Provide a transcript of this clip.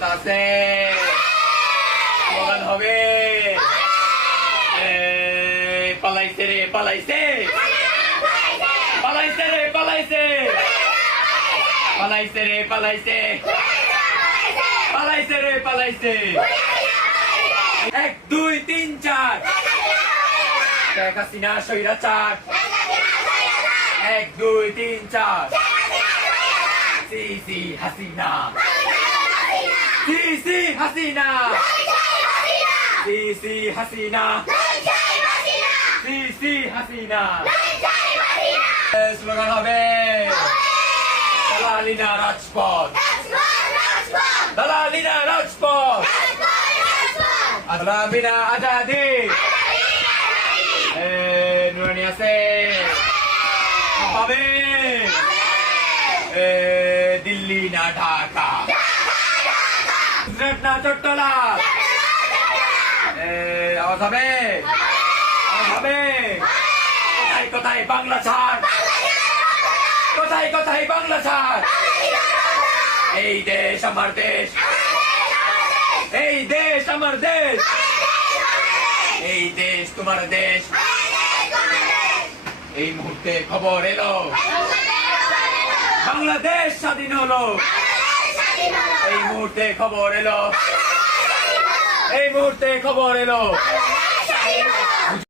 মত আছে স্লোগান হবে পালাইছে রে পালাইছে পালাইছে রে পালাইছে পালাইছে রে পালাইছে পালাইছে রে পালাইছে 1 2 3 4 শেখ হাসিনা স্বৈরাচার 1 2 3 4 CC Hasina CC Hasina CC Hasina CC Hasina slogan হবে দালালি না রাজপথ দালালি না রাজপথ আজলামি না আজাদি নুরানি আছে পাবে দিল্লি না ঢাকা গুজরাট না চট্টলা আওয়াজ হবে আওয়াজ হবে কোথায় কোথায় বাংলা ছাড় কোথায় কোথায় বাংলা ছাড় এই দেশ আমার দেশ এই দেশ আমার দেশ এই দেশ তোমার দেশ এই মুহূর্তে খবর এলো বাংলাদেশ স্বাধীন হলো এই মুহূর্তে খবর এলো এই মুহূর্তে খবর এলো